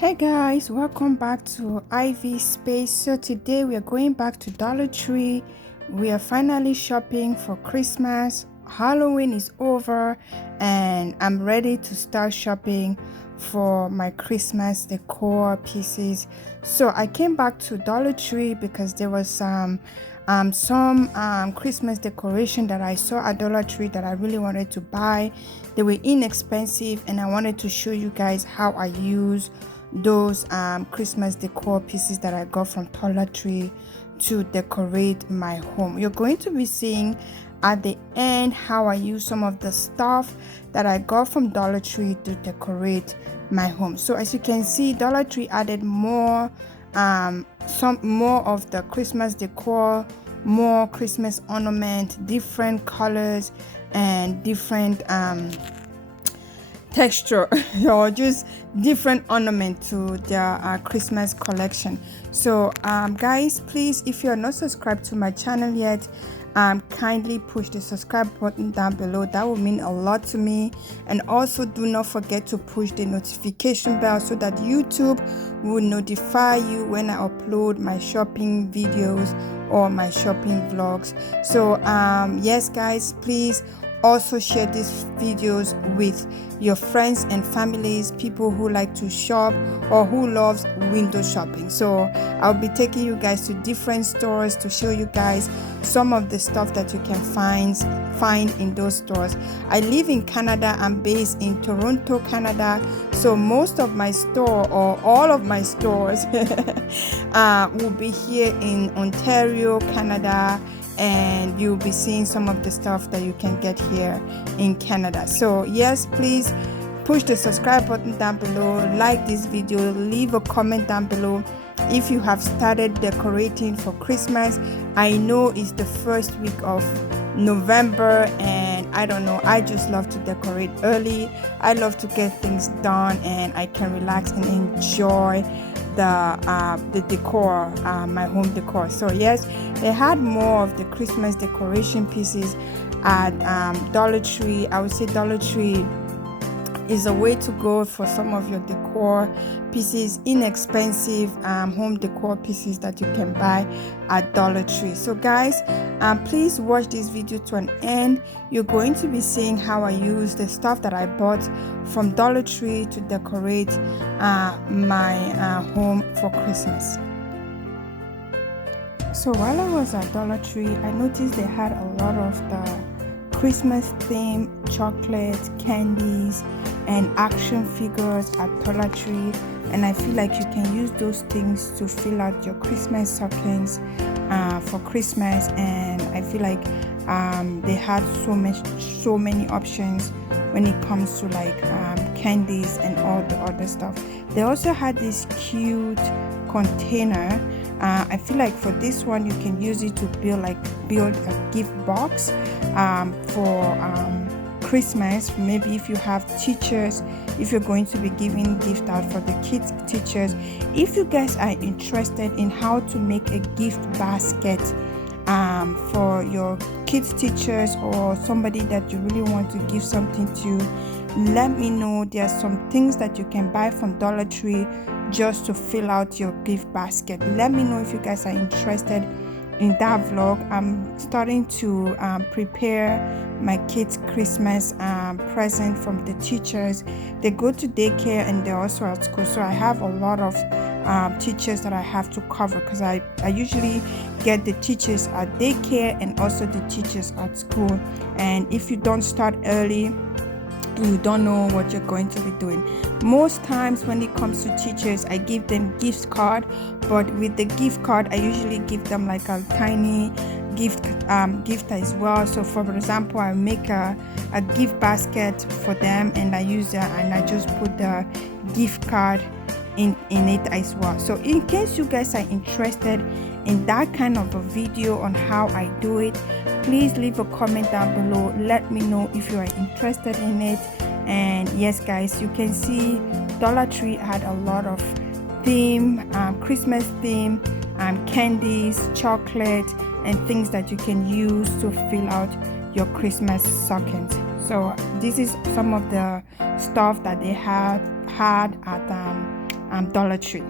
Hey guys, welcome back to IV Space. So today we are going back to Dollar Tree. We are finally shopping for Christmas. Halloween is over and I'm ready to start shopping for my Christmas decor pieces. So I came back to Dollar Tree because there was some Christmas decoration that I saw at Dollar Tree that I really wanted to buy. They were inexpensive and I wanted to show you guys how I use those Christmas decor pieces that I got from Dollar Tree to decorate my home. You're going to be seeing at the end how I use some of the stuff that I got from Dollar Tree to decorate my home. So as you can see, Dollar Tree added more some more of the Christmas decor, more Christmas ornament, different colors and different texture or just different ornament to their Christmas collection. So guys, please, if you're not subscribed to my channel yet, kindly push the subscribe button down below. That will mean a lot to me. And also do not forget to push the notification bell so that YouTube will notify you when I upload my shopping videos or my shopping vlogs. So yes guys, please also share these videos with your friends and families, people who like to shop or who loves window shopping. So I'll be taking you guys to different stores to show you guys some of the stuff that you can find in those stores. I live in Canada. I'm based in Toronto, Canada. So most of my store or all of my stores will be here in Ontario, Canada, and you'll be seeing some of the stuff that you can get here in Canada. So yes, please push the subscribe button down below, like this video, leave a comment down below if you have started decorating for Christmas. I know it's the first week of November and I don't know, I just love to decorate early. I love to get things done and I can relax and enjoy the decor, my home decor. So yes, they had more of the Christmas decoration pieces at Dollar Tree. I would say Dollar Tree is a way to go for some of your decor pieces, inexpensive home decor pieces that you can buy at Dollar Tree. So guys, please watch this video to an end. You're going to be seeing how I use the stuff that I bought from Dollar Tree to decorate my home for Christmas. So while I was at Dollar Tree, I noticed they had a lot of the Christmas theme chocolate, candies, and action figures at Dollar Tree, and I feel like you can use those things to fill out your Christmas stockings for Christmas. And I feel like they had so many options when it comes to like candies and all the other stuff. They also had this cute container. I feel like for this one you can use it to build a gift box for Christmas. Maybe if you have teachers, if you're going to be giving gift out for the kids teachers. If you guys are interested in how to make a gift basket for your kids teachers or somebody that you really want to give something to, let me know. There are some things that you can buy from Dollar Tree just to fill out your gift basket. Let me know if you guys are interested in that vlog. I'm starting to prepare my kids' Christmas present from the teachers. They go to daycare and they're also at school, so I have a lot of teachers that I have to cover because I usually get the teachers at daycare and also the teachers at school. And if you don't start early, you don't know what you're going to be doing. Most times when it comes to teachers, I give them gift card, but with the gift card I usually give them like a tiny gift as well. So for example, I make a gift basket for them and I use that and I just put the gift card in it as well. So in case you guys are interested in that kind of a video on how I do it, please leave a comment down below. Let me know if you are interested in it. And yes guys, you can see Dollar Tree had a lot of Christmas theme, candies, chocolate, and things that you can use to fill out your Christmas stockings. So this is some of the stuff that they had at Dollar Tree.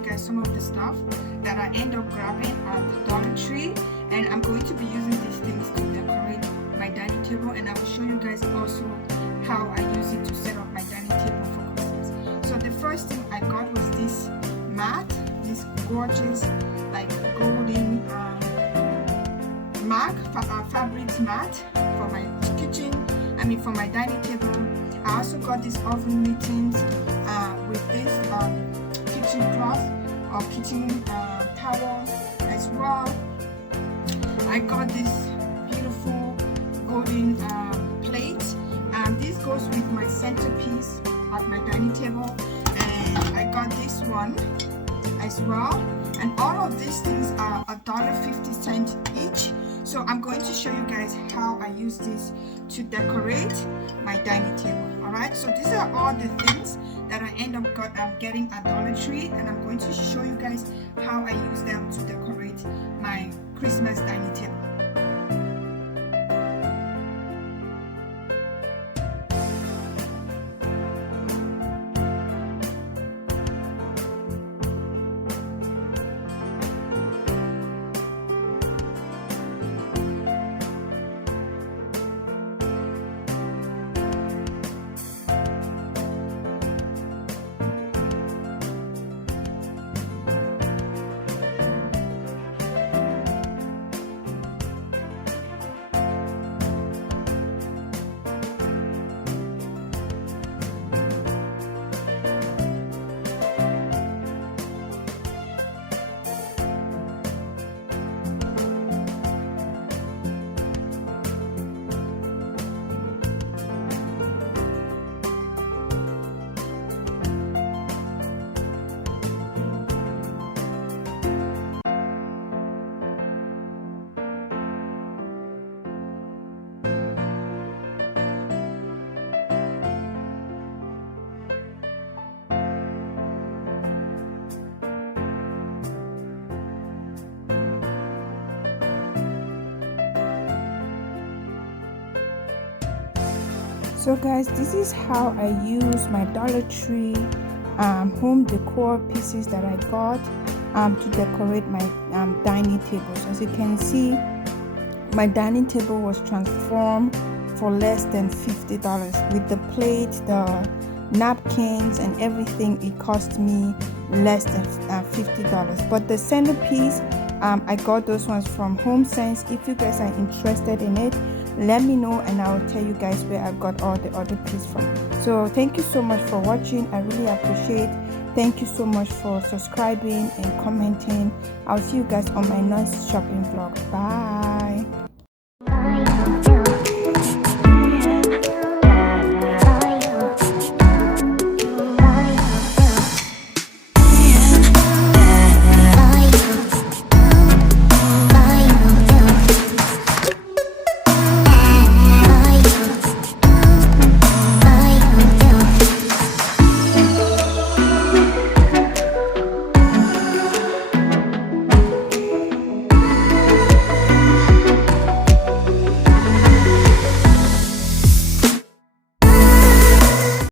you guys some of the stuff that I end up grabbing at Dollar Tree, and I'm going to be using these things to decorate my dining table, and I will show you guys also how I use it to set up my dining table for Christmas. So the first thing I got was this mat, this gorgeous like golden fabric mat for my kitchen, for my dining table. I also got this oven mittens with this kitchen cloth or kitchen towels as well. I got this beautiful golden plate. This goes with my centerpiece at my dining table, and I got this one as well. And all of these things are $1.50 each. So I'm going to show you guys how I use this to decorate my dining table. Alright, so these are all the things that I end up getting at Dollar Tree, and I'm going to show you guys how I use them to decorate my Christmas dining table. So guys, this is how I use my Dollar Tree home decor pieces that I got to decorate my dining table. So as you can see, my dining table was transformed for less than $50. With the plate, the napkins and everything, it cost me less than $50. But the centerpiece, I got those ones from Home Sense. If you guys are interested in it, let me know and I will tell you guys where I got all the other pieces from. So thank you so much for watching. I really appreciate. Thank you so much for subscribing and commenting. I'll see you guys on my next shopping vlog. Bye.